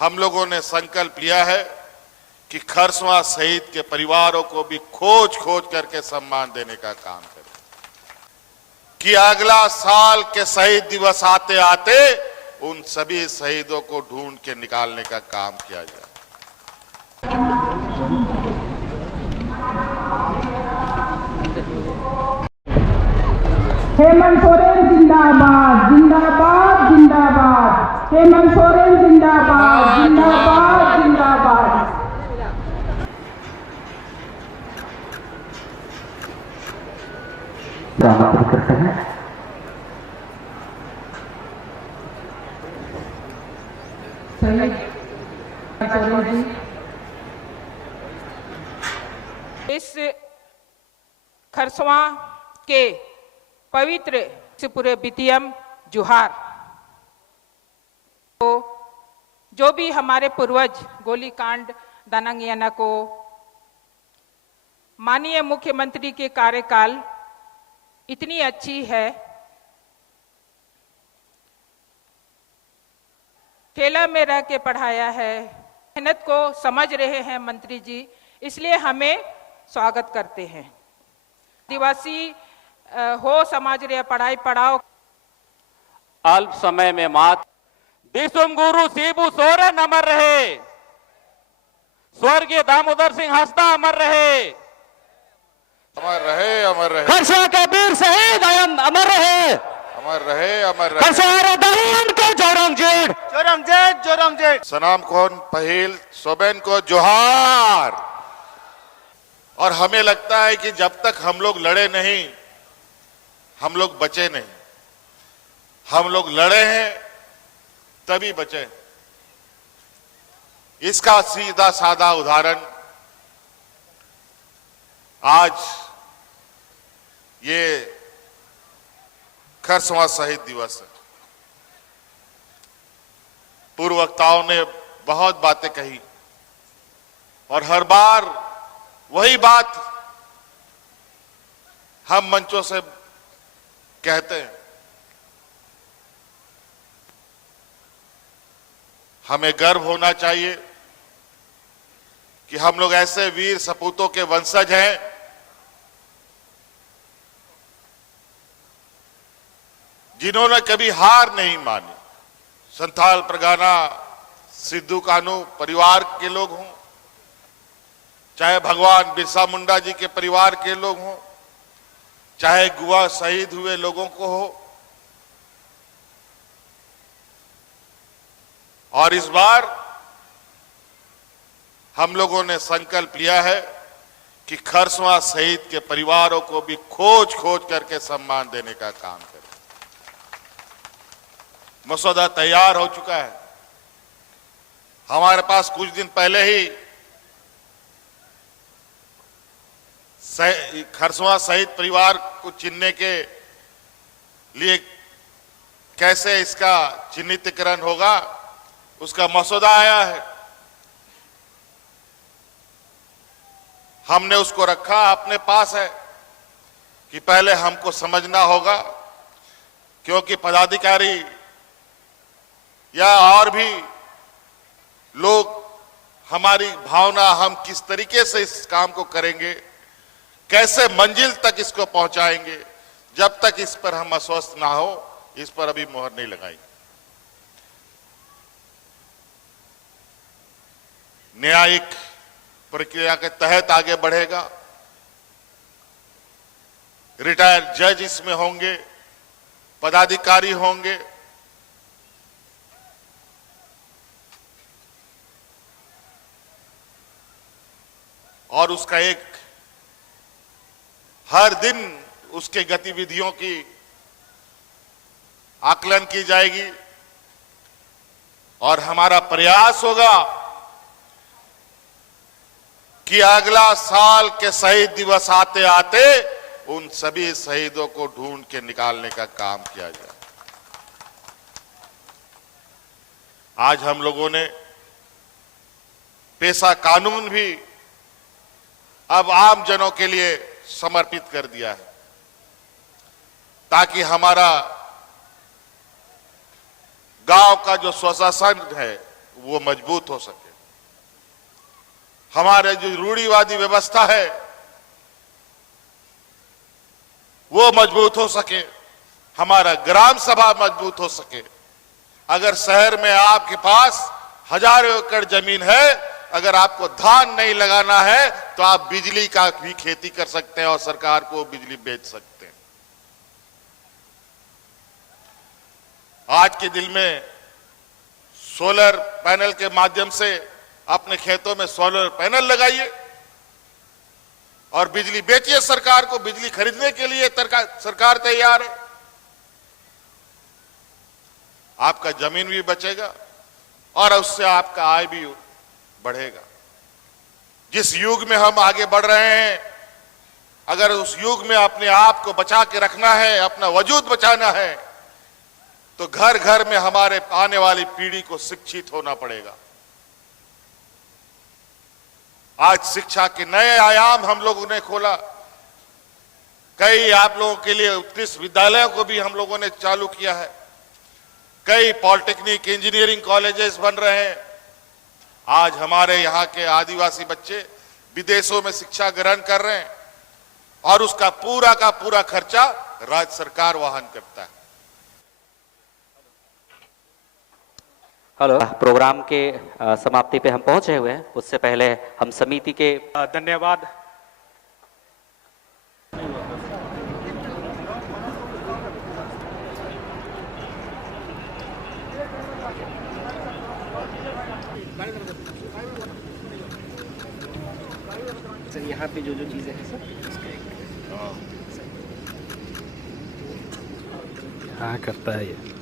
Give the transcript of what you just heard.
हम लोगों ने संकल्प लिया है कि खरसवां शहीद के परिवारों को भी खोज खोज करके सम्मान देने का काम करें, कि अगला साल के शहीद दिवस आते आते उन सभी शहीदों को ढूंढ के निकालने का काम किया जाए। हेमंत सोरेन जिंदाबाद, जिंदाबाद, जिंदाबाद। हेमंत सोरेन जिंदाबाद, जिंदाबाद, जिंदाबाद। करते हैं। इस खरसवां के पवित्र से पूरे बीटीएम जोहार। तो जो भी हमारे पूर्वज गोलीकांड दानंगियाना को माननीय मुख्यमंत्री के कार्यकाल इतनी अच्छी है, ठेला में रह के पढ़ाया है, मेहनत को समझ रहे हैं मंत्री जी, इसलिए हमें स्वागत करते हैं। आदिवासी हो समाज रे पढ़ाई पढ़ाओ। अल्प समय में मात दिसुम गुरु शिबू सोरेन अमर रहे, स्वर्गीय दामोदर सिंह हंसदा अमर रहे, अमर रहे, अमर रहे। खरसवां के वीर शहीद अमर रहे, अमर रहे, अमर रहे। खरसवां दान के जोरंगजेठ, जोरंगजेठ, जोरंगजेठ। सनाम कौन पहेल सोबेन को जोहार। और हमें लगता है कि जब तक हम लोग लड़े नहीं, हम लोग बचे नहीं। हम लोग लड़े हैं तभी बचे। इसका सीधा साधा उदाहरण आज ये खरसवां शहीद दिवस है। पूर्व वक्ताओं ने बहुत बातें कही और हर बार वही बात हम मंचों से कहते हैं। हमें गर्व होना चाहिए कि हम लोग ऐसे वीर सपूतों के वंशज हैं जिन्होंने कभी हार नहीं मानी। संथाल परगना सिद्धू कानू परिवार के लोग हों, चाहे भगवान बिरसा मुंडा जी के परिवार के लोग हों, चाहे गुआ शहीद हुए लोगों को हो। और इस बार हम लोगों ने संकल्प लिया है कि खरसवां शहीद के परिवारों को भी खोज खोज करके सम्मान देने का काम करें। मसौदा तैयार हो चुका है। हमारे पास कुछ दिन पहले ही खरसवां शहीद परिवार को चिन्हने के लिए कैसे इसका चिन्हितीकरण होगा उसका मसौदा आया है। हमने उसको रखा अपने पास है कि पहले हमको समझना होगा, क्योंकि पदाधिकारी या और भी लोग हमारी भावना, हम किस तरीके से इस काम को करेंगे, कैसे मंजिल तक इसको पहुंचाएंगे, जब तक इस पर हम आश्वस्त ना हो, इस पर अभी मोहर नहीं लगाएंगे। न्यायिक प्रक्रिया के तहत आगे बढ़ेगा। रिटायर्ड जज इसमें होंगे, पदाधिकारी होंगे, और उसका एक हर दिन उसके गतिविधियों की आकलन की जाएगी और हमारा प्रयास होगा कि अगला साल के शहीद दिवस आते आते उन सभी शहीदों को ढूंढ के निकालने का काम किया जाए। आज हम लोगों ने पेशा कानून भी अब आम जनों के लिए समर्पित कर दिया है, ताकि हमारा गांव का जो स्वशासन है वो मजबूत हो सके, हमारे जो रूढ़िवादी व्यवस्था है वो मजबूत हो सके, हमारा ग्राम सभा मजबूत हो सके। अगर शहर में आपके पास हजारों एकड़ जमीन है, अगर आपको धान नहीं लगाना है तो आप बिजली का भी खेती कर सकते हैं और सरकार को बिजली बेच सकते हैं। आज के दिन में सोलर पैनल के माध्यम से अपने खेतों में सोलर पैनल लगाइए और बिजली बेचिए। सरकार को बिजली खरीदने के लिए सरकार तैयार है। आपका जमीन भी बचेगा और उससे आपका आय भी बढ़ेगा। जिस युग में हम आगे बढ़ रहे हैं, अगर उस युग में अपने आप को बचा के रखना है, अपना वजूद बचाना है, तो घर घर में हमारे आने वाली पीढ़ी को शिक्षित होना पड़ेगा। आज शिक्षा के नए आयाम हम लोगों ने खोला। कई आप लोगों के लिए उत्कृष्ट विद्यालयों को भी हम लोगों ने चालू किया है। कई पॉलिटेक्निक इंजीनियरिंग कॉलेजेस बन रहे हैं। आज हमारे यहाँ के आदिवासी बच्चे विदेशों में शिक्षा ग्रहण कर रहे हैं और उसका पूरा का पूरा खर्चा राज्य सरकार वहन करता है। हेलो, प्रोग्राम के समाप्ति पे हम पहुंचे हुए हैं। उससे पहले हम समिति के धन्यवाद। सर यहाँ पे जो चीजें हैं सर, हाँ करता है ये।